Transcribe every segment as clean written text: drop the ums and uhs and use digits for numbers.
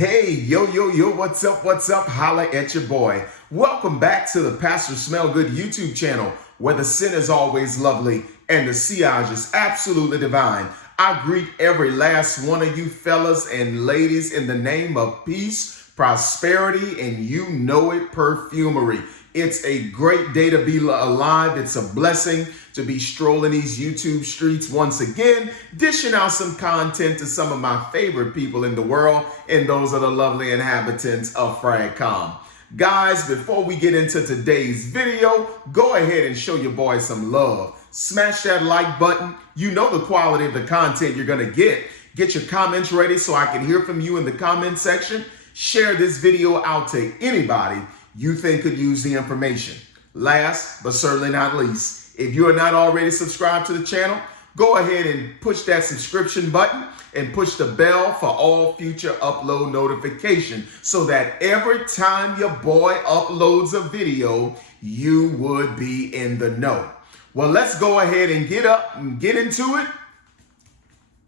Hey, yo, what's up? Holla at your boy. Welcome back to the Pastor Smell Good YouTube channel, where the sin is always lovely and the sillage is absolutely divine. I greet every last one of you fellas and ladies in the name of peace, prosperity, and you know it, perfumery. It's a great day to be alive. It's a blessing to be strolling these YouTube streets once again, dishing out some content to some of my favorite people in the world, and those are the lovely inhabitants of Fragcom. Guys, before we get into today's video, go ahead and show your boy some love. Smash that like button. You know the quality of the content you're going to get. Get your comments ready so I can hear from you in the comment section. Share this video out to anybody you think could use the information. Last, but certainly not least, if you are not already subscribed to the channel, go ahead and push that subscription button and push the bell for all future upload notification so that every time your boy uploads a video, you would be in the know. Well, let's go ahead and get up and get into it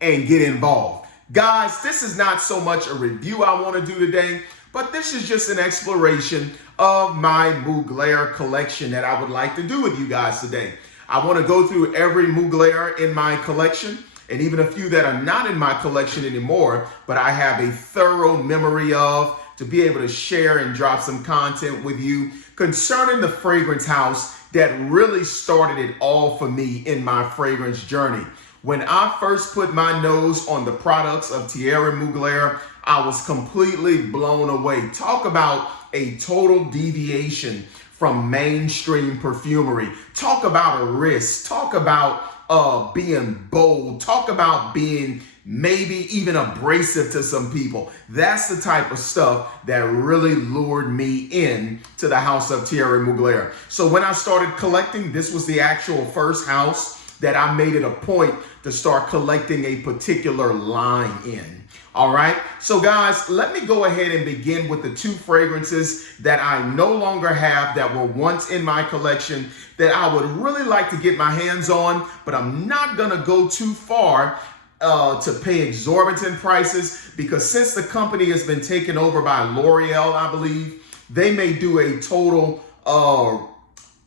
and get involved. Guys, this is not so much a review I want to do today, but this is just an exploration of my Mugler collection that I would like to do with you guys today. I want to go through every Mugler in my collection, and even a few that are not in my collection anymore, but I have a thorough memory of, to be able to share and drop some content with you concerning the fragrance house that really started it all for me in my fragrance journey. When I first put my nose on the products of Thierry Mugler, I was completely blown away. Talk about a total deviation from mainstream perfumery. Talk about a risk. Talk about being bold. Talk about being maybe even abrasive to some people. That's the type of stuff that really lured me in to the house of Thierry Mugler. So when I started collecting, this was the actual first house that I made it a point to start collecting a particular line in. All right, so guys, let me go ahead and begin with the two fragrances that I no longer have that were once in my collection that I would really like to get my hands on, but I'm not gonna go too far to pay exorbitant prices, because since the company has been taken over by L'Oreal, I believe, they may do a total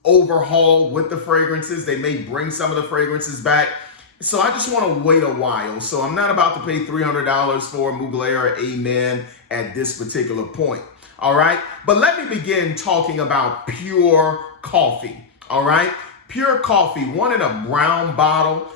overhaul with the fragrances. They may bring some of the fragrances back. So I just want to wait a while. So I'm not about to pay $300 for Mugler, amen, at this particular point. All right. But let me begin talking about pure coffee. All right. Pure coffee, one in a brown bottle.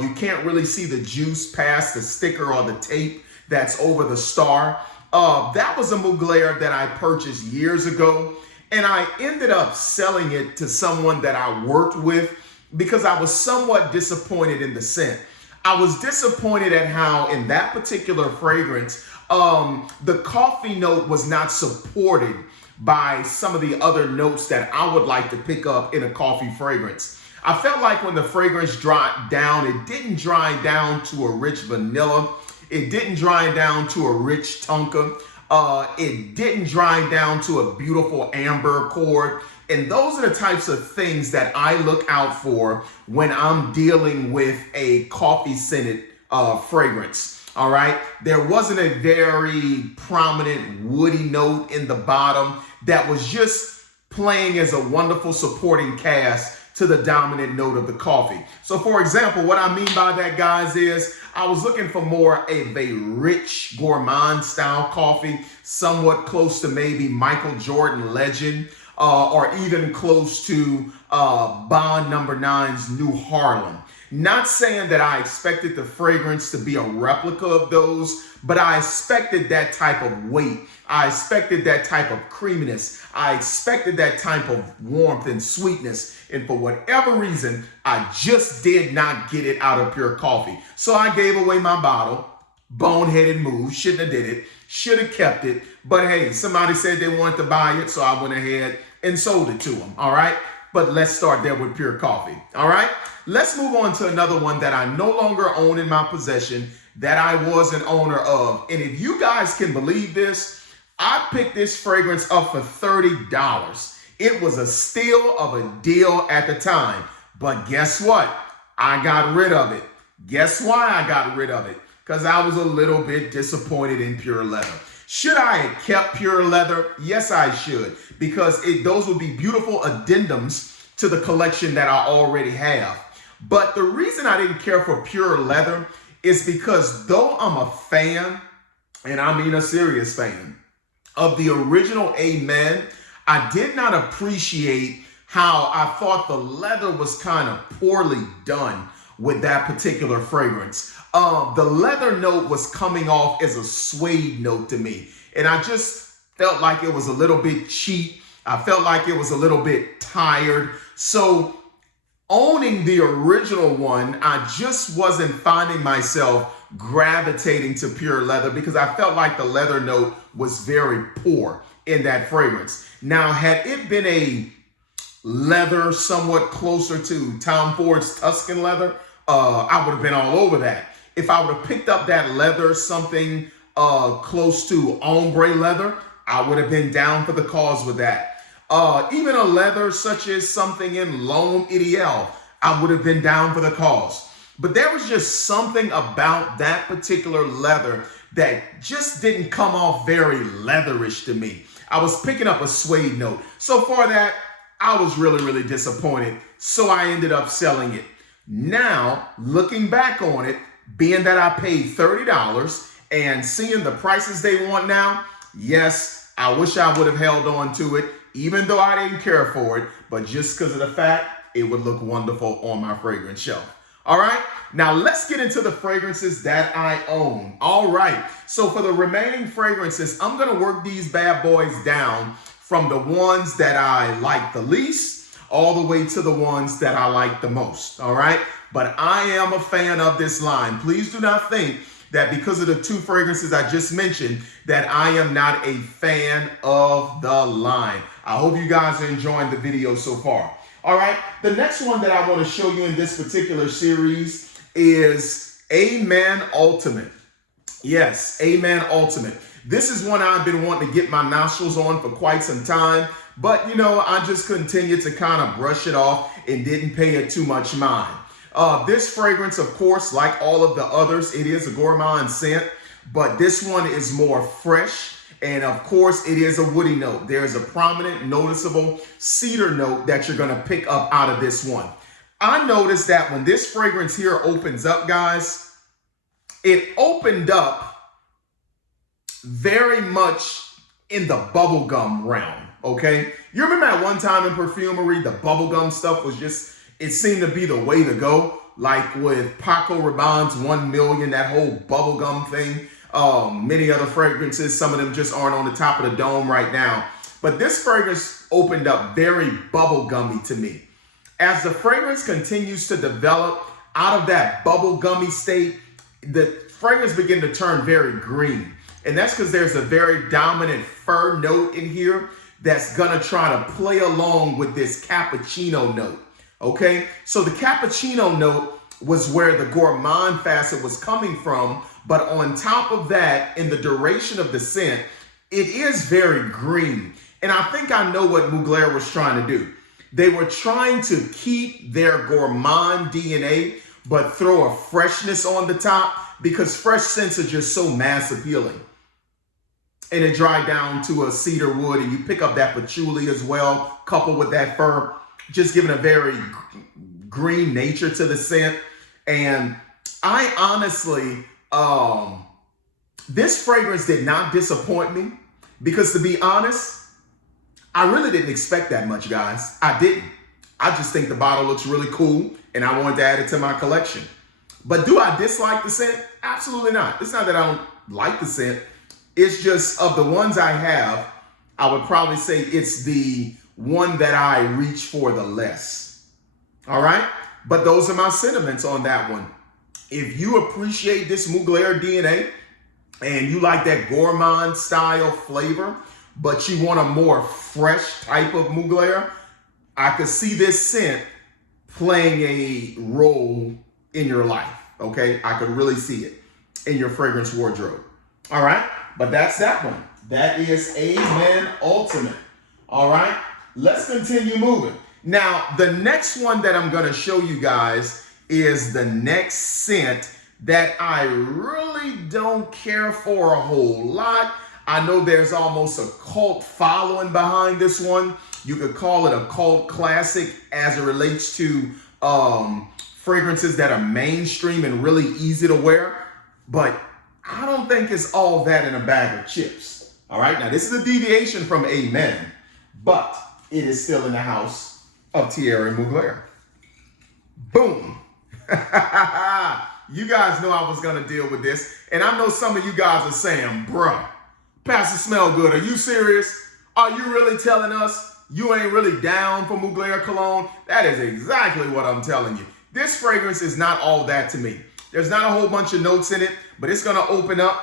You can't really see the juice past the sticker or the tape that's over the star. That was a Mugler that I purchased years ago, and I ended up selling it to someone that I worked with, because I was somewhat disappointed in the scent. I was disappointed at how in that particular fragrance, the coffee note was not supported by some of the other notes that I would like to pick up in a coffee fragrance. I felt like when the fragrance dried down, it didn't dry down to a rich vanilla. It didn't dry down to a rich Tonka. It didn't dry down to a beautiful amber accord. And those are the types of things that I look out for when I'm dealing with a coffee scented fragrance. All right. There wasn't a very prominent woody note in the bottom that was just playing as a wonderful supporting cast to the dominant note of the coffee. So for example, what I mean by that, guys, is I was looking for more of a rich gourmand style coffee, somewhat close to maybe Michael Jordan Legend, or even close to Bond Number 9's New Harlem. Not saying that I expected the fragrance to be a replica of those, but I expected that type of weight. I expected that type of creaminess. I expected that type of warmth and sweetness. And for whatever reason, I just did not get it out of pure coffee. So I gave away my bottle. Boneheaded move. Shouldn't have did it. Should have kept it. But hey, somebody said they wanted to buy it, so I went ahead and sold it to them. All right. But let's start there with pure coffee. All right. Let's move on to another one that I no longer own in my possession, that I was an owner of. And if you guys can believe this, I picked this fragrance up for $30. It was a steal of a deal at the time. But guess what? I got rid of it. Guess why I got rid of it? because I was a little bit disappointed in Pure Leather. Should I have kept Pure Leather? Yes, I should, because those would be beautiful addendums to the collection that I already have. But the reason I didn't care for Pure Leather is because though I'm a fan, and I mean a serious fan, of the original Amen, I did not appreciate how I thought the leather was kind of poorly done with that particular fragrance. The leather note was coming off as a suede note to me, and I just felt like it was a little bit cheap. I felt like it was a little bit tired. So owning the original one, I just wasn't finding myself gravitating to Pure Leather because I felt like the leather note was very poor in that fragrance. Now, had it been a leather somewhat closer to Tom Ford's Tuscan leather, I would have been all over that. If I would have picked up that leather, something close to ombre leather, I would have been down for the cause with that. Even a leather such as something in L'Homme Ideal, I would have been down for the cause. But there was just something about that particular leather that just didn't come off very leatherish to me. I was picking up a suede note. So for that, I was really disappointed. So I ended up selling it. Now, looking back on it, being that I paid $30 and seeing the prices they want now, yes, I wish I would have held on to it, even though I didn't care for it, but just because of the fact it would look wonderful on my fragrance shelf. All right, now let's get into the fragrances that I own. All right, so for the remaining fragrances, I'm gonna work these bad boys down from the ones that I like the least all the way to the ones that I like the most, all right? But I am a fan of this line. Please do not think that because of the two fragrances I just mentioned that I am not a fan of the line. I hope you guys are enjoying the video so far. All right, the next one that I want to show you in this particular series is Amen Ultimate. Yes, Amen Ultimate. This is one I've been wanting to get my nostrils on for quite some time, but you know, I just continued to kind of brush it off and didn't pay it too much mind. This fragrance, of course, like all of the others, it is a gourmand scent, but this one is more fresh. And of course, it is a woody note. There's a prominent, noticeable cedar note that you're gonna pick up out of this one. I noticed that when this fragrance here opens up, guys, it opened up very much in the bubblegum realm, okay? You remember at one time in perfumery, the bubblegum stuff was just, it seemed to be the way to go. Like with Paco Rabanne's 1 Million, that whole bubblegum thing. Many other fragrances, some of them just aren't on the top of the dome right now. But this fragrance opened up very bubblegummy to me. As the fragrance continues to develop out of that bubblegummy state, the fragrance began to turn very green. And that's because there's a very dominant fir note in here that's gonna try to play along with this cappuccino note, okay? So the cappuccino note was where the gourmand facet was coming from, but on top of that, in the duration of the scent, it is very green. And I think I know what Mugler was trying to do. They were trying to keep their gourmand DNA, but throw a freshness on the top because fresh scents are just so mass appealing. And it dried down to a cedar wood, and you pick up that patchouli as well, coupled with that fir, just giving a very green nature to the scent. And I honestly, this fragrance did not disappoint me because, to be honest, I really didn't expect that much, guys. I didn't. I just think the bottle looks really cool and I wanted to add it to my collection. But do I dislike the scent? Absolutely not. It's not that I don't like the scent. It's just, of the ones I have, I would probably say it's the one that I reach for the less. All right? But those are my sentiments on that one. If you appreciate this Mugler DNA and you like that gourmand style flavor, but you want a more fresh type of Mugler, I could see this scent playing a role in your life, okay? I could really see it in your fragrance wardrobe. All right? But that's that one. That is Amen Ultimate. All right? Let's continue moving. Now, the next one that I'm going to show you guys is the next scent that I really don't care for a whole lot. I know there's almost a cult following behind this one. You could call it a cult classic as it relates to fragrances that are mainstream and really easy to wear. But I don't think it's all that in a bag of chips. All right, now this is a deviation from Amen, but it is still in the house of Thierry Mugler. Boom. You guys know I was going to deal with this. And I know some of you guys are saying, bruh, Pastor Smell Good, are you serious? Are you really telling us you ain't really down for Mugler cologne? That is exactly what I'm telling you. This fragrance is not all that to me. There's not a whole bunch of notes in it, but it's going to open up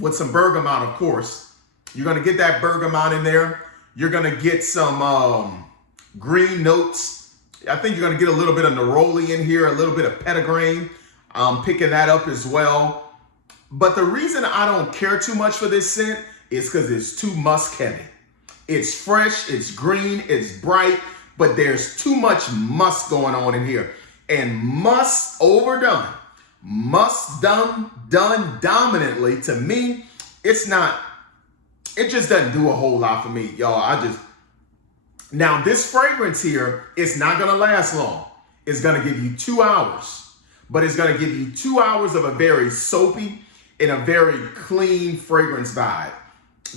with some bergamot, of course. You're going to get that bergamot in there. You're going to get some green notes. I think you're going to get a little bit of neroli in here, a little bit of petitgrain. I'm picking that up as well. But the reason I don't care too much for this scent is because it's too musk heavy. It's fresh, it's green, it's bright, but there's too much musk going on in here. And musk overdone, musk done dominantly, to me, it just doesn't do a whole lot for me, y'all. Now this fragrance here, it's not gonna last long. It's gonna give you 2 hours. But it's going to give you 2 hours of a very soapy and a very clean fragrance vibe.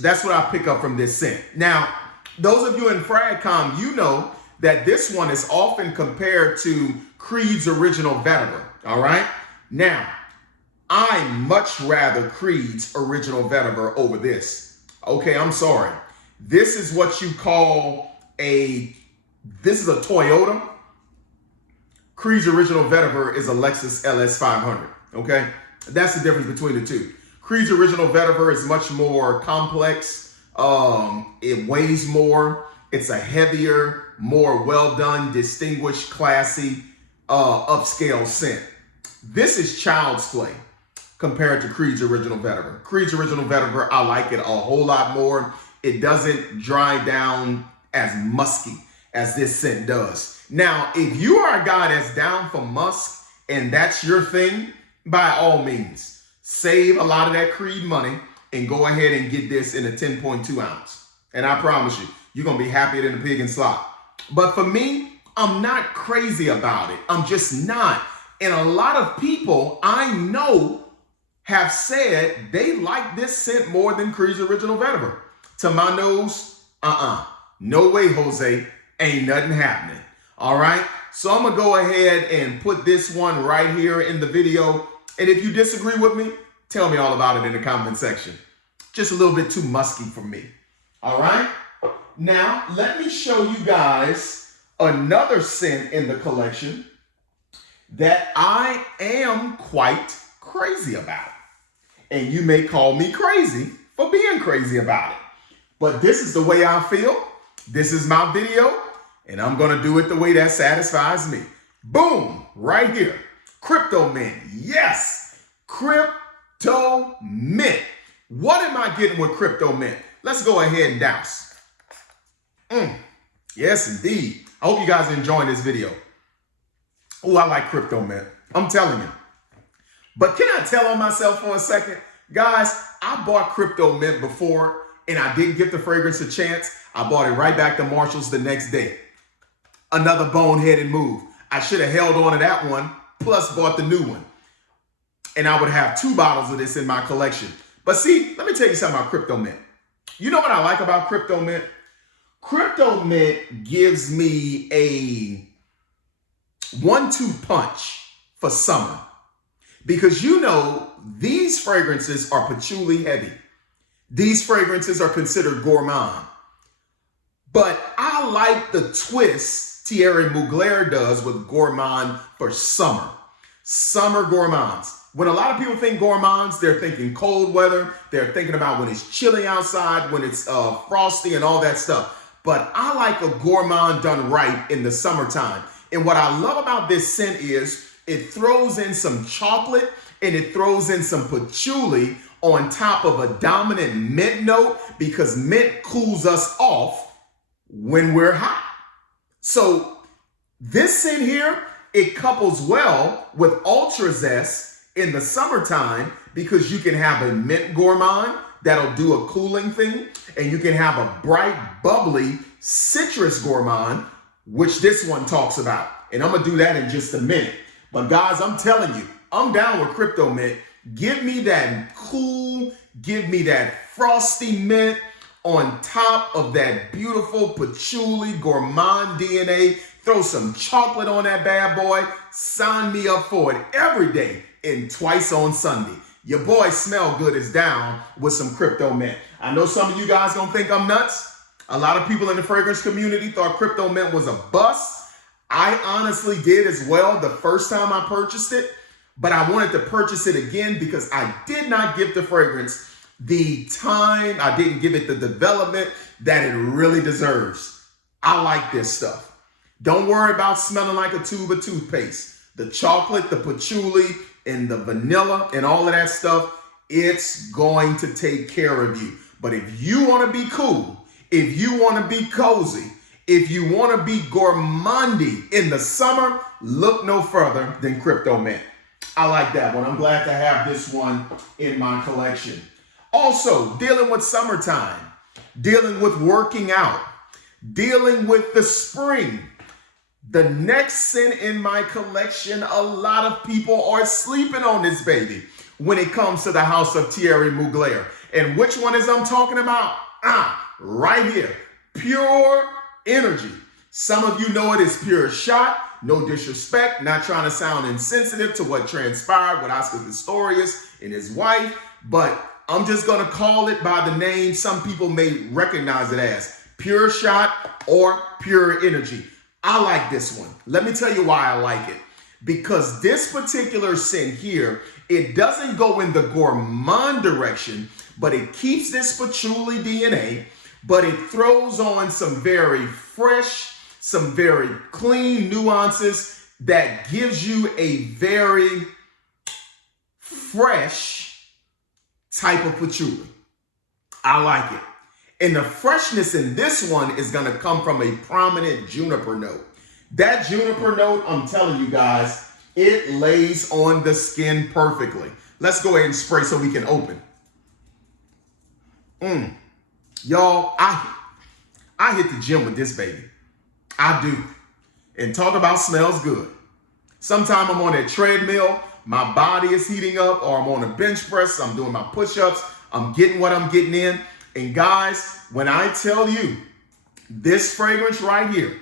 That's what I pick up from this scent. Now, those of you in Fragcom, you know that this one is often compared to Creed's Original Vetiver, all right? Now, I much rather Creed's Original Vetiver over this. Okay, I'm sorry. This is what you call this is a Toyota. Creed's Original Vetiver is a Lexus LS500, okay? That's the difference between the two. Creed's Original Vetiver is much more complex. It weighs more. It's a heavier, more well-done, distinguished, classy, upscale scent. This is child's play compared to Creed's Original Vetiver. Creed's Original Vetiver, I like it a whole lot more. It doesn't dry down as musky as this scent does. Now, if you are a guy that's down for musk and that's your thing, by all means, save a lot of that Creed money and go ahead and get this in a 10.2 ounce. And I promise you, you're going to be happier than a pig in slop. But for me, I'm not crazy about it. I'm just not. And a lot of people I know have said they like this scent more than Creed's Original Vetiver. To my nose, no way, Jose, ain't nothing happening. All right, so I'm gonna go ahead and put this one right here in the video. And if you disagree with me, tell me all about it in the comment section. Just a little bit too musky for me. All right, now let me show you guys another scent in the collection that I am quite crazy about. And you may call me crazy for being crazy about it. But this is the way I feel. This is my video. And I'm going to do it the way that satisfies me. Boom, right here. Crypto Mint. Yes, Crypto Mint. What am I getting with Crypto Mint? Let's go ahead and douse. Yes, indeed. I hope you guys are enjoying this video. Oh, I like Crypto Mint. I'm telling you. But can I tell on myself for a second? Guys, I bought Crypto Mint before and I didn't give the fragrance a chance. I bought it right back to Marshall's the next day. Another boneheaded move. I should have held on to that one, plus bought the new one. And I would have 2 bottles of this in my collection. But see, let me tell you something about Crypto Mint. You know what I like about Crypto Mint? Crypto Mint gives me a 1-2 punch for summer. Because you know, these fragrances are patchouli heavy. These fragrances are considered gourmand. But I like the twist Thierry Mugler does with gourmand for summer. Summer gourmands. When a lot of people think gourmands, they're thinking cold weather. They're thinking about when it's chilly outside, when it's frosty and all that stuff. But I like a gourmand done right in the summertime. And what I love about this scent is it throws in some chocolate and it throws in some patchouli on top of a dominant mint note, because mint cools us off when we're hot. So this scent here, it couples well with Ultra Zest in the summertime because you can have a mint gourmand that'll do a cooling thing, and you can have a bright, bubbly citrus gourmand, which this one talks about. And I'm gonna do that in just a minute. But guys, I'm telling you, I'm down with Crypto Mint. Give me that cool, give me that frosty mint on top of that beautiful patchouli gourmand DNA. Throw some chocolate on that bad boy. Sign me up for it every day and twice on Sunday. Your boy Smell Good is down with some Crypto Mint. I know some of you guys gonna think I'm nuts. A lot of people in the fragrance community thought Crypto Mint was a bust. I honestly did as well the first time I purchased it, but I wanted to purchase it again because I did not give the fragrance the time, I didn't give it the development that it really deserves. I like this stuff. Don't worry about smelling like a tube of toothpaste. The chocolate, the patchouli, and the vanilla and all of that stuff, it's going to take care of you. But if you want to be cool, if you want to be cozy, if you want to be gourmandy in the summer, look no further than Crypto Mint. I like that one. I'm glad to have this one in my collection. Also, dealing with summertime, dealing with working out, dealing with the spring. The next scent in my collection, a lot of people are sleeping on this baby when it comes to the house of Thierry Mugler. And which one is I'm talking about? Right here, Pure Energy. Some of you know it as Pure Shot. No disrespect, not trying to sound insensitive to what transpired with Oscar Pistorius and his wife, but I'm just gonna call it by the name some people may recognize it as Pure Shot or Pure Energy. I like this one. Let me tell you why I like it. Because this particular scent here, it doesn't go in the gourmand direction, but it keeps this patchouli DNA, but it throws on some very fresh, some very clean nuances that gives you a very fresh type of patchouli. I like it. And the freshness in this one is going to come from a prominent juniper note. That juniper note, I'm telling you guys, it lays on the skin perfectly. Let's go ahead and spray so we can open. Y'all, I hit the gym with this baby. I do. And talk about smells good. Sometime I'm on that treadmill, my body is heating up, or I'm on a bench press, I'm doing my push-ups, I'm getting what I'm getting in. And guys, when I tell you, this fragrance right here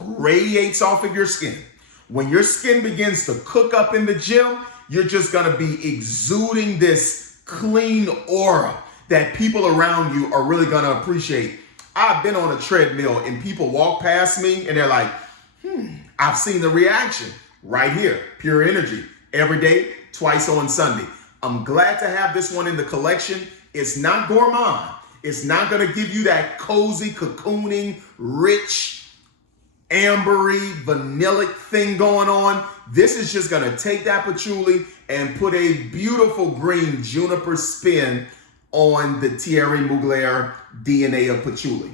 radiates off of your skin. When your skin begins to cook up in the gym, you're just gonna be exuding this clean aura that people around you are really gonna appreciate. I've been on a treadmill and people walk past me and they're like, I've seen the reaction right here. Pure Energy, every day, twice on Sunday. I'm glad to have this one in the collection. It's not gourmand. It's not gonna give you that cozy, cocooning, rich, ambery, vanillic thing going on. This is just gonna take that patchouli and put a beautiful green juniper spin on the Thierry Mugler DNA of patchouli.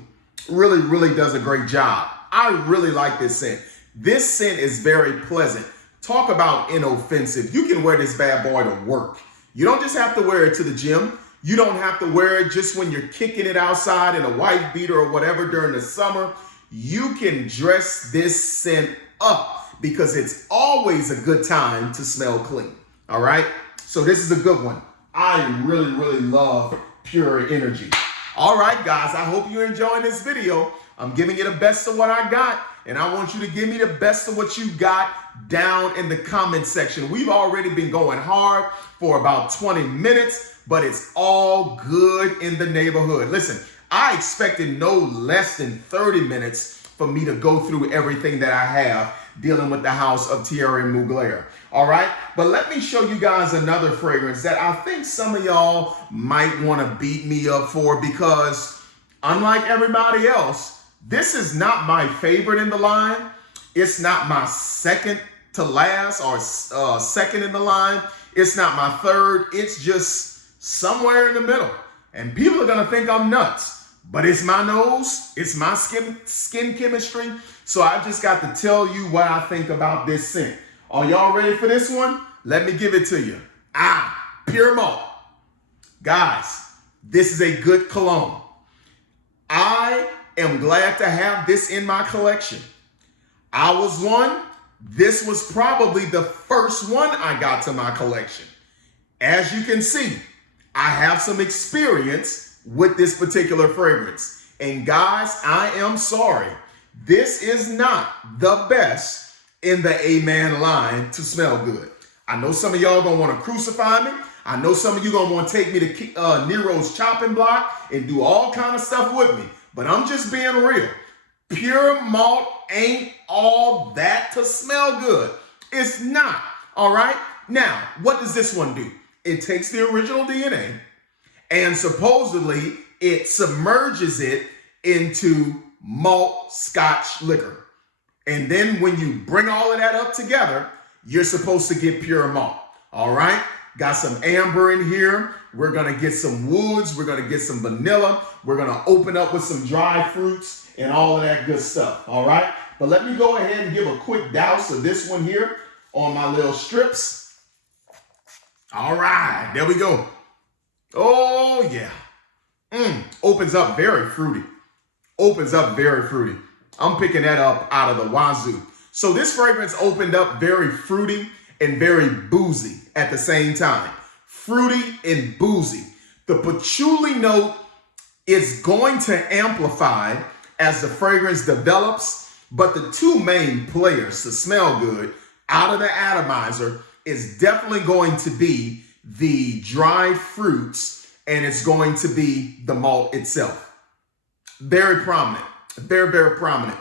Really, really does a great job. I really like this scent. This scent is very pleasant. Talk about inoffensive. You can wear this bad boy to work. You don't just have to wear it to the gym. You don't have to wear it just when you're kicking it outside in a wife beater or whatever during the summer. You can dress this scent up because it's always a good time to smell clean. All right? So this is a good one. I really, really love Pure Energy. All right, guys, I hope you're enjoying this video. I'm giving you the best of what I got, and I want you to give me the best of what you got down in the comment section. We've already been going hard for about 20 minutes, but it's all good in the neighborhood. Listen, I expected no less than 30 minutes for me to go through everything that I have dealing with the house of Thierry Mugler. All right, but let me show you guys another fragrance that I think some of y'all might want to beat me up for, because unlike everybody else, this is not my favorite in the line. It's not my second to last or second in the line. It's not my third. It's just somewhere in the middle. And people are going to think I'm nuts, but it's my nose. It's my skin chemistry. So I just got to tell you what I think about this scent. Are y'all ready for this one? Let me give it to you. Pure Malt. Guys, this is a good cologne. I am glad to have this in my collection. I was one. This was probably the first one I got to my collection. As you can see, I have some experience with this particular fragrance. And guys, I am sorry. This is not the best in the A-Man line to smell good. I know some of y'all gonna want to crucify me. I know some of you gonna want to take me to Nero's chopping block and do all kind of stuff with me. But I'm just being real. Pure Malt ain't all that to smell good. It's not, all right? Now, what does this one do? It takes the original DNA and supposedly it submerges it into malt Scotch liquor. And then when you bring all of that up together, you're supposed to get pure malt, all right? Got some amber in here. We're gonna get some woods. We're gonna get some vanilla. We're gonna open up with some dry fruits and all of that good stuff, all right? But let me go ahead and give a quick douse of this one here on my little strips. All right, there we go. Oh yeah. Opens up very fruity. Opens up very fruity. I'm picking that up out of the wazoo. So this fragrance opened up very fruity and very boozy at the same time. Fruity and boozy. The patchouli note is going to amplify as the fragrance develops, but the two main players to smell good out of the atomizer is definitely going to be the dried fruits, and it's going to be the malt itself. Very prominent, very, very prominent.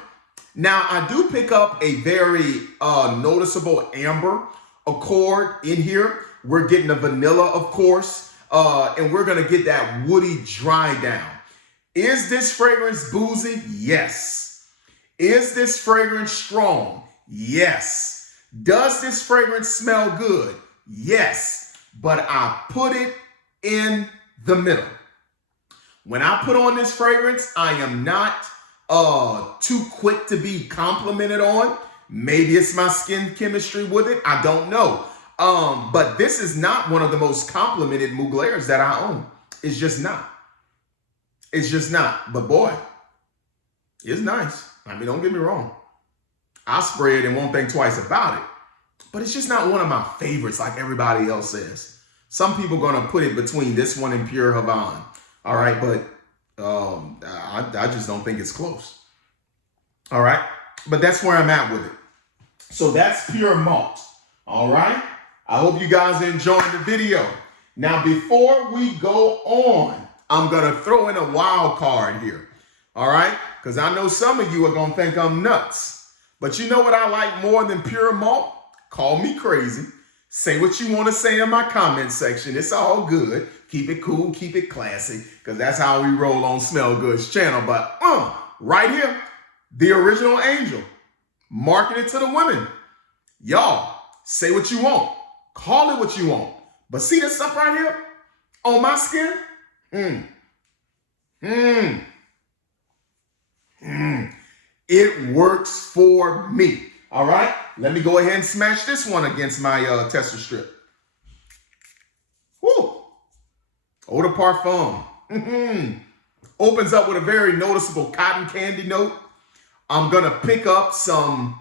Now, I do pick up a very noticeable amber accord in here. We're getting a vanilla, of course, and we're gonna get that woody dry down. Is this fragrance boozy? Yes. Is this fragrance strong? Yes. Does this fragrance smell good? Yes. But I put it in the middle. When I put on this fragrance, I am not too quick to be complimented on. Maybe it's my skin chemistry with it. I don't know. But this is not one of the most complimented Muglers that I own. It's just not. It's just not. But boy, it's nice. I mean, don't get me wrong. I spray it and won't think twice about it. But it's just not one of my favorites like everybody else says. Some people are going to put it between this one and Pure Havana. All right, but I just don't think it's close. All right, but that's where I'm at with it. So that's Pure Malt. All right, I hope you guys are enjoying the video. Now, before we go on, I'm going to throw in a wild card here. All right, because I know some of you are going to think I'm nuts. But you know what I like more than Pure Malt? Call me crazy. Say what you want to say in my comment section. It's all good. Keep it cool, keep it classy, because that's how we roll on Smell Good's channel. But right here, the original Angel, marketed to the women. Y'all, say what you want. Call it what you want. But see this stuff right here on my skin? It works for me. All right, let me go ahead and smash this one against my tester strip. Woo! Eau de Parfum. Opens up with a very noticeable cotton candy note. I'm gonna pick up some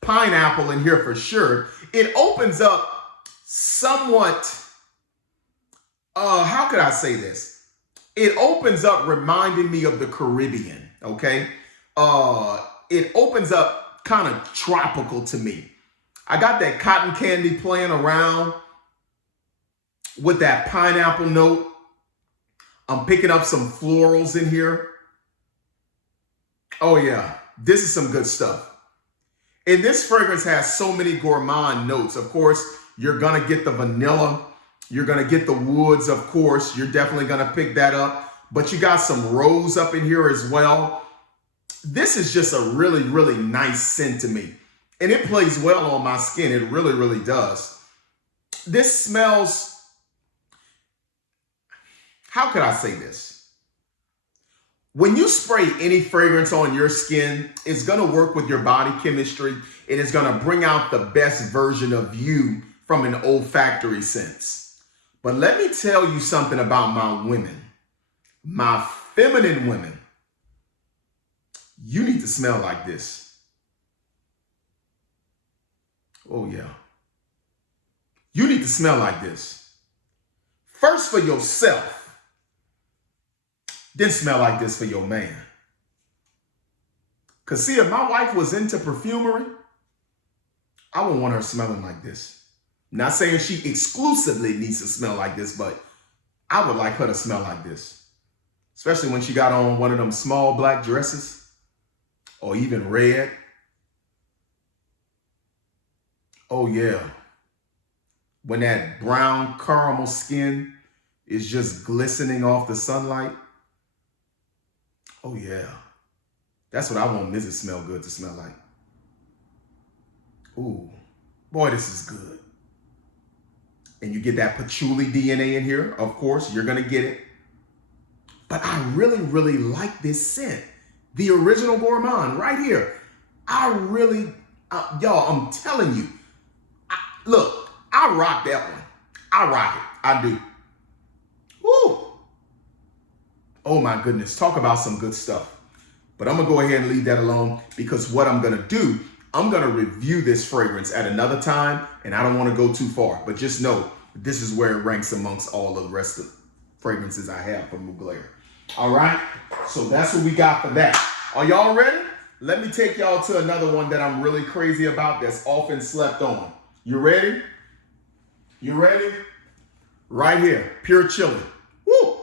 pineapple in here for sure. It opens up somewhat, how could I say this? It opens up reminding me of the Caribbean, okay? It opens up kind of tropical to me. I got that cotton candy playing around with that pineapple note. I'm picking up some florals in here. Oh yeah, this is some good stuff. And this fragrance has so many gourmand notes. Of course, you're gonna get the vanilla. You're gonna get the woods, of course. You're definitely gonna pick that up. But you got some rose up in here as well. This is just a really, really nice scent to me. And it plays well on my skin. It really, really does. This smells, how could I say this? When you spray any fragrance on your skin, it's going to work with your body chemistry and it's going to bring out the best version of you from an olfactory sense. But let me tell you something about my women, my feminine women. You need to smell like this. Oh yeah. You need to smell like this. First for yourself, then smell like this for your man. Because see, if my wife was into perfumery, I would want her smelling like this. Not saying she exclusively needs to smell like this, but I would like her to smell like this. Especially when she got on one of them small black dresses or even red. Oh yeah. When that brown caramel skin is just glistening off the sunlight. Oh yeah. That's what I want Mrs. Smell Good to smell like. Ooh, boy, this is good. And you get that patchouli DNA in here. Of course, you're going to get it. But I really, really like this scent. The original Gourmand right here. I really, y'all, I'm telling you. Look, I rock that one. I rock it. I do. Woo. Oh my goodness. Talk about some good stuff. But I'm going to go ahead and leave that alone because what I'm going to do, I'm going to review this fragrance at another time, and I don't want to go too far. But just know, this is where it ranks amongst all of the rest of the fragrances I have from Mugler. All right? So that's what we got for that. Are y'all ready? Let me take y'all to another one that I'm really crazy about that's often slept on. You ready? You ready? Right here. Pure Chili. Woo!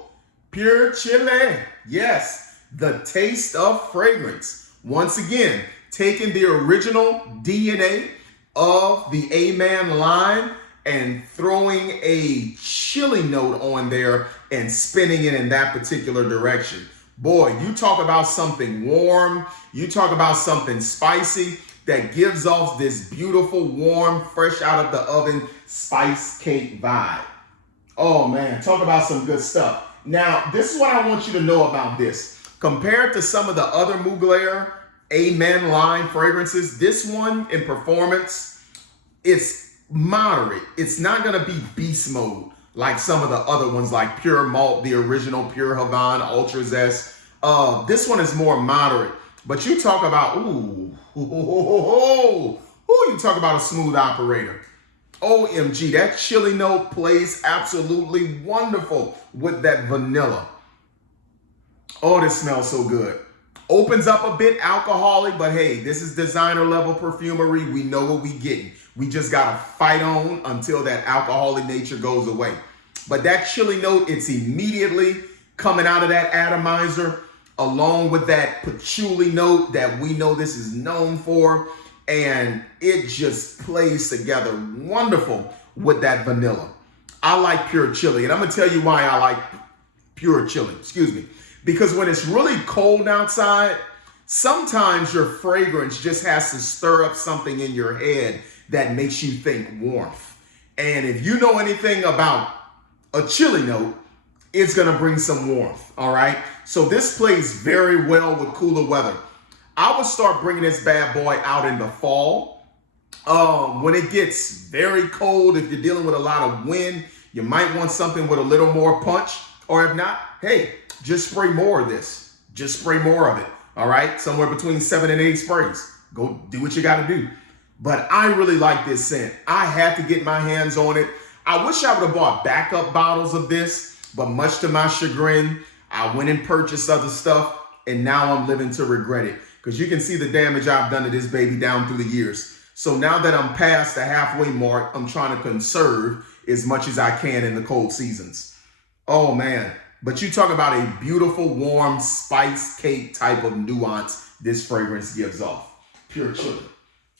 Pure Chili. Yes. The taste of fragrance. Once again, taking the original DNA of the A-Man line and throwing a chili note on there and spinning it in that particular direction. Boy, you talk about something warm, you talk about something spicy that gives off this beautiful, warm, fresh out of the oven spice cake vibe. Oh man, talk about some good stuff. Now, this is what I want you to know about this. Compared to some of the other Mugler A-Man line fragrances, this one in performance, it's moderate. It's not going to be beast mode like some of the other ones like Pure Malt, the original Pure Havana, Ultra Zest. This one is more moderate. But you talk about, you talk about a smooth operator. OMG, that chili note plays absolutely wonderful with that vanilla. Oh, this smells so good. Opens up a bit alcoholic, but hey, this is designer level perfumery. We know what we getting. We just gotta fight on until that alcoholic nature goes away. But that chili note, it's immediately coming out of that atomizer along with that patchouli note that we know this is known for. And it just plays together wonderful with that vanilla. I like Pure Chili, and I'm gonna tell you why I like Pure Chili, because when it's really cold outside, sometimes your fragrance just has to stir up something in your head that makes you think warmth. And if you know anything about a chili note, it's gonna bring some warmth, all right? So this plays very well with cooler weather. I would start bringing this bad boy out in the fall. When it gets very cold, if you're dealing with a lot of wind, you might want something with a little more punch. Or if not, hey, just spray more of this. Just spray more of it, all right? Somewhere between 7 and 8 sprays. Go do what you gotta do. But I really like this scent. I had to get my hands on it. I wish I would have bought backup bottles of this, but much to my chagrin, I went and purchased other stuff, and now I'm living to regret it. Because you can see the damage I've done to this baby down through the years. So now that I'm past the halfway mark, I'm trying to conserve as much as I can in the cold seasons. Oh man. But you talk about a beautiful, warm, spice cake type of nuance this fragrance gives off. Pure Chili.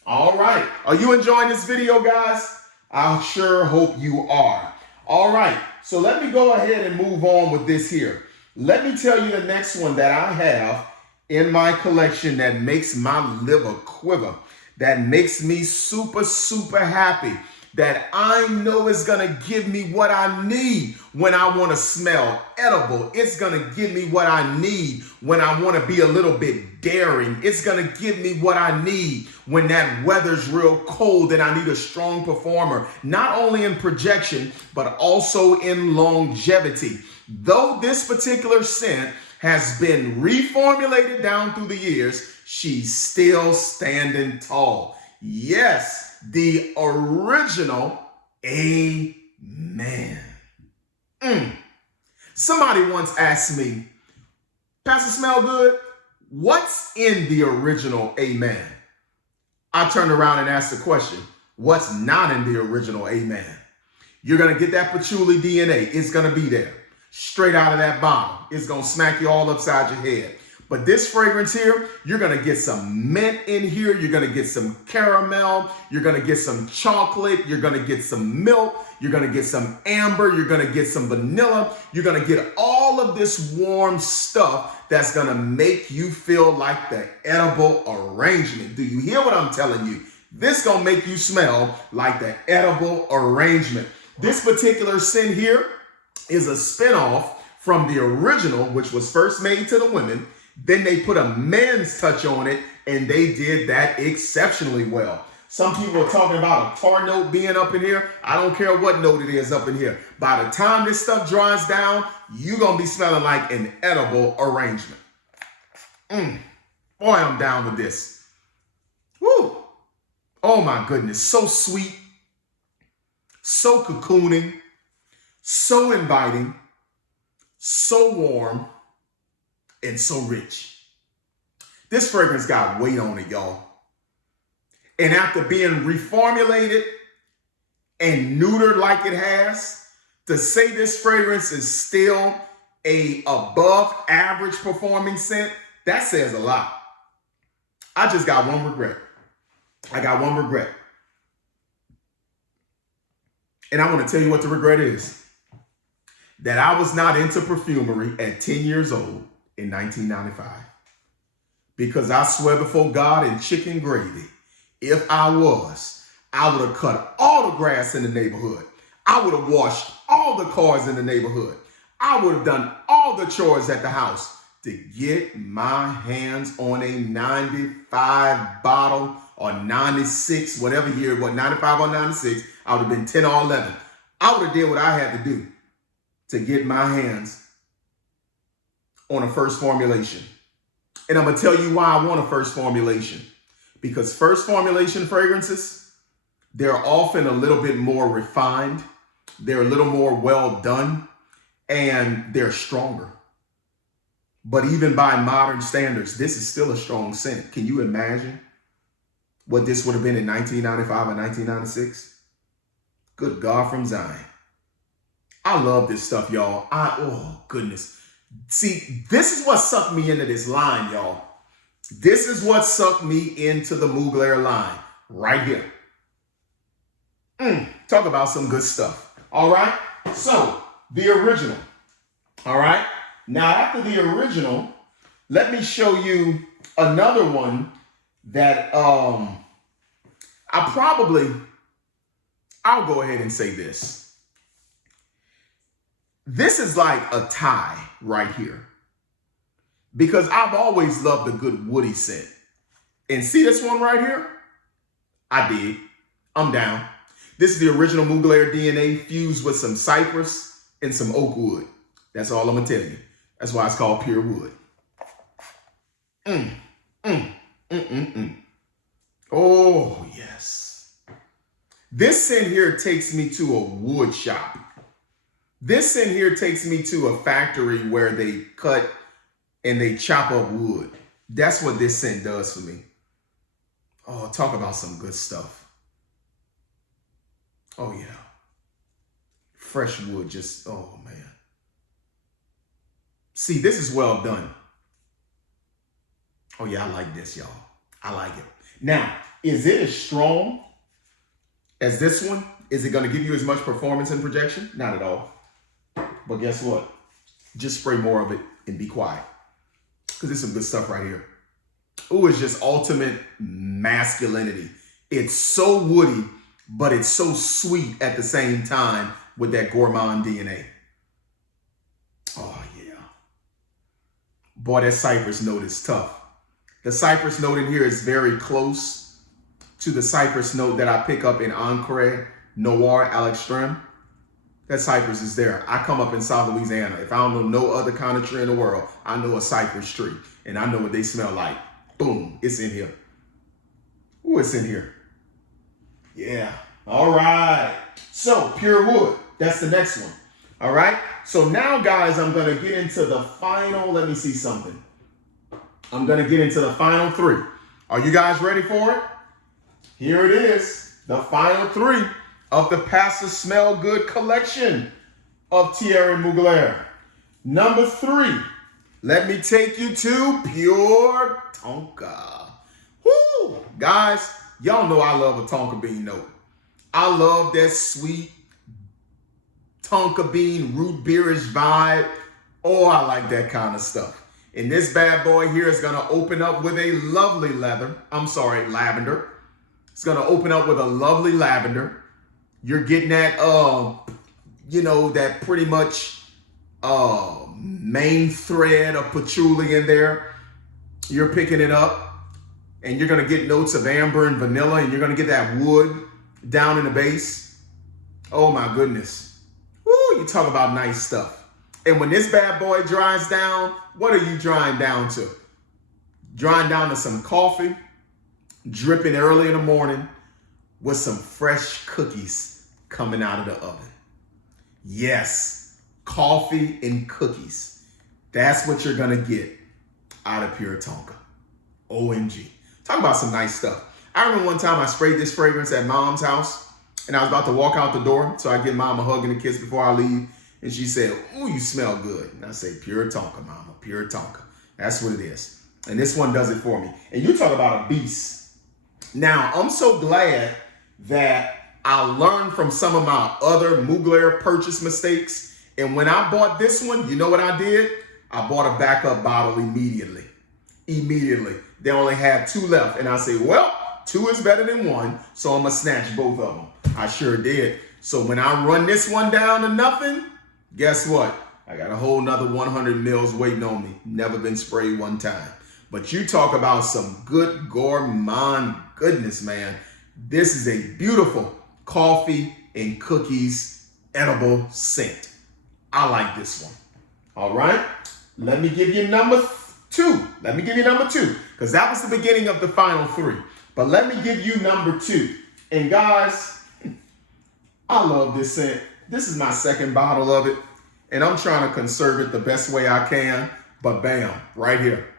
All right. Are you enjoying this video, guys? I sure hope you are. All right. So let me go ahead and move on with this here. Let me tell you the next one that I have in my collection that makes my liver quiver, that makes me super, super happy. that I know is going to give me what I need when I want to smell edible. It's going to give me what I need when I want to be a little bit daring. It's going to give me what I need when that weather's real cold and I need a strong performer, not only in projection, but also in longevity. Though this particular scent has been reformulated down through the years, she's still standing tall. Yes, the original Amen. Somebody once asked me, Pastor Smell Good, what's in the original Amen? I turned around and asked the question, what's not in the original Amen? You're going to get that patchouli DNA. It's going to be there. Straight out of that bottle. It's going to smack you all upside your head. But this fragrance here, you're going to get some mint in here. You're going to get some caramel. You're going to get some chocolate. You're going to get some milk. You're going to get some amber. You're going to get some vanilla. You're going to get all of this warm stuff that's going to make you feel like the edible arrangement. Do you hear what I'm telling you? This going to make you smell like the edible arrangement. This particular scent here is a spinoff from the original, which was first made to the women. Then they put a men's touch on it, and they did that exceptionally well. Some people are talking about a tar note being up in here. I don't care what note it is up in here. By the time this stuff dries down, you're going to be smelling like an edible arrangement. Boy, I'm down with this. Woo! Oh my goodness, so sweet, so cocooning, so inviting, so warm, and so rich. This fragrance got weight on it, y'all. And after being reformulated and neutered like it has, to say this fragrance is still a above average performing scent, that says a lot. I just got one regret. I got one regret. And I want to tell you what the regret is. That I was not into perfumery at 10 years old in 1995. Because I swear before God and chicken gravy, if I was, I would have cut all the grass in the neighborhood. I would have washed all the cars in the neighborhood. I would have done all the chores at the house to get my hands on a 95 bottle or 96, whatever year it was, 95 or 96. I would have been 10 or 11. I would have did what I had to do to get my hands on a first formulation. And I'm going to tell you why I want a first formulation. Because first formulation fragrances, they're often a little bit more refined. They're a little more well done, and they're stronger. But even by modern standards, this is still a strong scent. Can you imagine what this would have been in 1995 and 1996? Good God from Zion. I love this stuff, y'all. Oh, goodness. See, this is what sucked me into this line, y'all. This is what sucked me into the Mugler line right here. Talk about some good stuff. All right. So the original. All right. Now, after the original, let me show you another one that I'll go ahead and say this. This is like a tie right here. Because I've always loved a good woody scent. And see this one right here? I dig. I'm down. This is the original Mugler DNA fused with some cypress and some oak wood. That's all I'm going to tell you. That's why it's called pure wood. Oh, yes. This scent here takes me to a wood shop. This scent here takes me to a factory where they cut and they chop up wood. That's what this scent does for me. Oh, talk about some good stuff. Oh, yeah. Fresh wood, just, oh, man. See, this is well done. Oh, yeah, I like this, y'all. I like it. Now, is it as strong as this one? Is it going to give you as much performance and projection? Not at all. But guess what? Just spray more of it and be quiet. Because there's some good stuff right here. Ooh, it's just ultimate masculinity. It's so woody but it's so sweet at the same time with that gourmand DNA. Oh, yeah. Boy, that cypress note is tough. The cypress note in here is very close to the cypress note that I pick up in Ancre Noir à l'Extrême. That cypress is there. I come up in South Louisiana. If I don't know no other kind of tree in the world, I know a cypress tree. And I know what they smell like. Boom, it's in here. Ooh, it's in here. Yeah. All right. So, pure wood. That's the next one. All right. So now, guys, I'm going to get into the final. Let me see something. I'm going to get into the final three. Are you guys ready for it? Here it is. The final three of the Pastor Smell Good collection of Thierry Mugler. Number 3. Let me take you to pure Tonka. Woo! Guys, y'all know I love a Tonka bean note. I love that sweet Tonka bean root beerish vibe. Oh, I like that kind of stuff. And this bad boy here is going to open up with a lovely lavender. It's going to open up with a lovely lavender. You're getting that, that pretty much main thread of patchouli in there. You're picking it up and you're going to get notes of amber and vanilla, and you're going to get that wood down in the base. Oh my goodness. Woo, you talk about nice stuff. And when this bad boy dries down, what are you drying down to? Drying down to some coffee, dripping early in the morning with some fresh cookies coming out of the oven. Yes, coffee and cookies. That's what you're going to get out of Pure Tonka. OMG. Talk about some nice stuff. I remember one time I sprayed this fragrance at Mom's house, and I was about to walk out the door, so I give Mom a hug and a kiss before I leave. And she said, "Ooh, you smell good." And I say, "Pure Tonka, Mama, Pure Tonka." That's what it is. And this one does it for me. And you talk about a beast. Now, I'm so glad that I learned from some of my other Mugler purchase mistakes. And when I bought this one, you know what I did? I bought a backup bottle immediately. They only had 2 left. And I say, well, 2 is better than 1. So I'm going to snatch both of them. I sure did. So when I run this one down to nothing, guess what? I got a whole nother 100 mils waiting on me. Never been sprayed one time. But you talk about some good gourmand goodness, man. This is a beautiful coffee and cookies edible scent. I like this one. All right. Let me give you number 2. Because that was the beginning of the final 3. But let me give you number 2. And guys, I love this scent. This is my second bottle of it. And I'm trying to conserve it the best way I can. But bam, right here.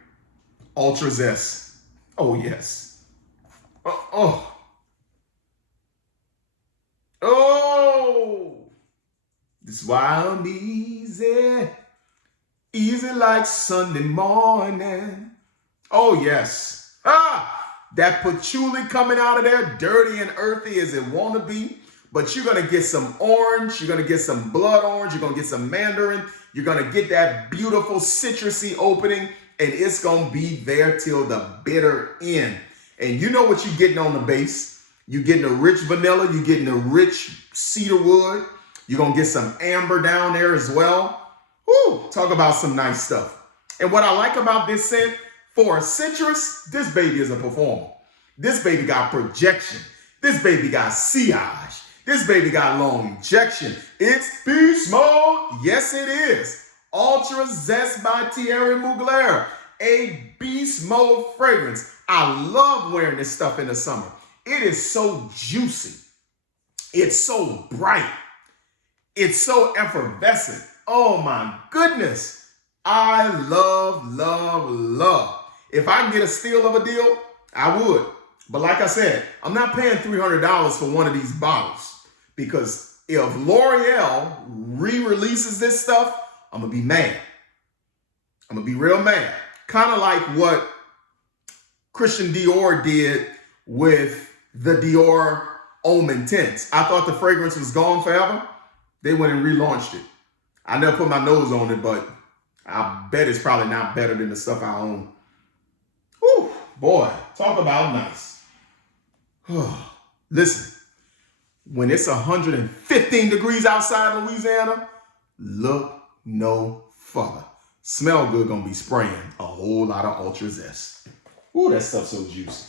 Ultra Zest. Oh, yes. Oh. This is why I'm easy. Easy like Sunday morning. Oh, yes. That patchouli coming out of there, dirty and earthy as it want to be. But you're going to get some orange. You're going to get some blood orange. You're going to get some mandarin. You're going to get that beautiful citrusy opening. And it's going to be there till the bitter end. And you know what you're getting on the base. You're getting a rich vanilla. You're getting a rich cedar wood. You're going to get some amber down there as well. Woo, talk about some nice stuff. And what I like about this scent, for a citrus, this baby is a performer. This baby got projection. This baby got sillage. This baby got long injection. It's beast mode. Yes, it is. Ultra Zest by Thierry Mugler. A beast mode fragrance. I love wearing this stuff in the summer. It is so juicy. It's so bright. It's so effervescent. Oh my goodness. I love. If I can get a steal of a deal, I would. But like I said, I'm not paying $300 for one of these bottles. Because if L'Oreal re-releases this stuff, I'm going to be mad. I'm going to be real mad. Kind of like what Christian Dior did with the Dior Homme Intense. I thought the fragrance was gone forever. They went and relaunched it. I never put my nose on it, but I bet it's probably not better than the stuff I own. Whew, boy, talk about nice. Listen, when it's 115 degrees outside Louisiana, look no further. Smell Good gonna be spraying a whole lot of Ultra Zest. Ooh, that stuff's so juicy.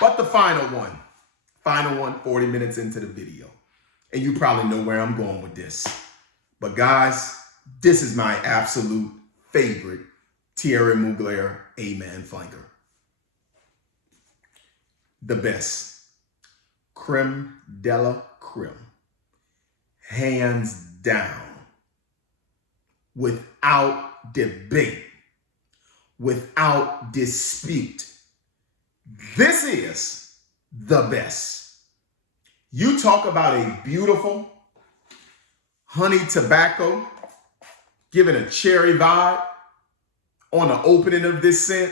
But the final one, 40 minutes into the video. And you probably know where I'm going with this. But guys, this is my absolute favorite Thierry Mugler A-Man flanker. The best. Creme de la creme. Hands down. Without debate. Without dispute. This is the best. You talk about a beautiful honey tobacco, giving a cherry vibe on the opening of this scent.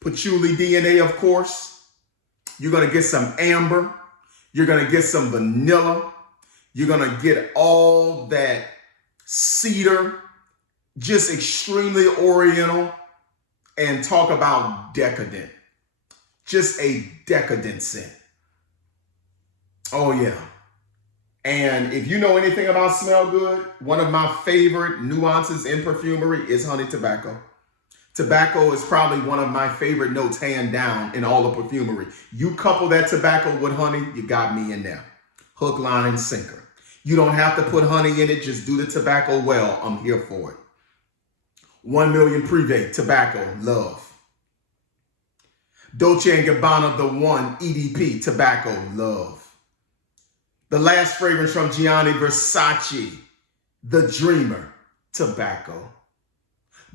Patchouli DNA, of course. You're going to get some amber. You're going to get some vanilla. You're going to get all that cedar, just extremely oriental, and talk about decadent. Just a decadent scent. Oh, yeah. And if you know anything about Smell Good, one of my favorite nuances in perfumery is honey tobacco. Tobacco is probably one of my favorite notes, hand down, in all of perfumery. You couple that tobacco with honey, you got me in there. Hook, line, and sinker. You don't have to put honey in it. Just do the tobacco well. I'm here for it. 1 Million Privé, tobacco, love. Dolce & Gabbana, The One, EDP, tobacco, love. The last fragrance from Gianni Versace, The Dreamer, tobacco.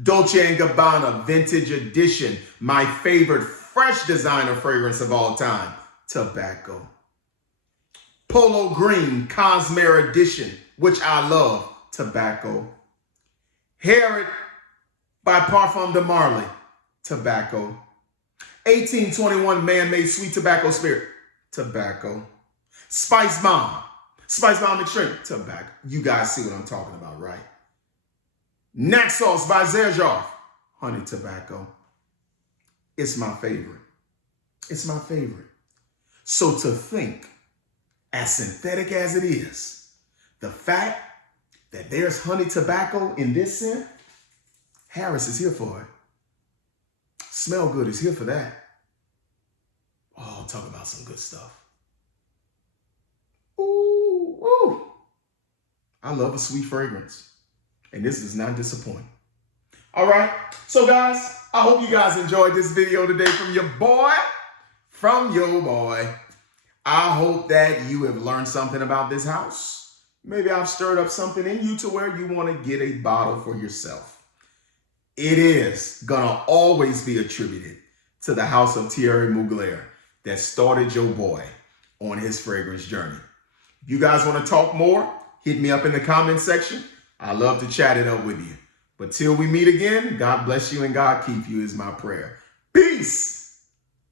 Dolce & Gabbana Vintage Edition, my favorite fresh designer fragrance of all time, tobacco. Polo Green Cosmere Edition, which I love, tobacco. Harriet by Parfum de Marly, tobacco. 1821 Man-Made Sweet Tobacco Spirit, tobacco. Spice Bomb Extreme, tobacco. You guys see what I'm talking about, right? Naxos by Zerjoff, honey tobacco. It's my favorite. It's my favorite. So to think, as synthetic as it is, the fact that there's honey tobacco in this scent, Harris is here for it. Smell Good is here for that. Oh, talk about some good stuff. Ooh, ooh. I love a sweet fragrance. And this is not disappointing. All right. So guys, I hope you guys enjoyed this video today from your boy. I hope that you have learned something about this house. Maybe I've stirred up something in you to where you want to get a bottle for yourself. It is going to always be attributed to the house of Thierry Mugler that started your boy on his fragrance journey. If you guys want to talk more, hit me up in the comment section. I love to chat it up with you. But till we meet again, God bless you and God keep you is my prayer. Peace.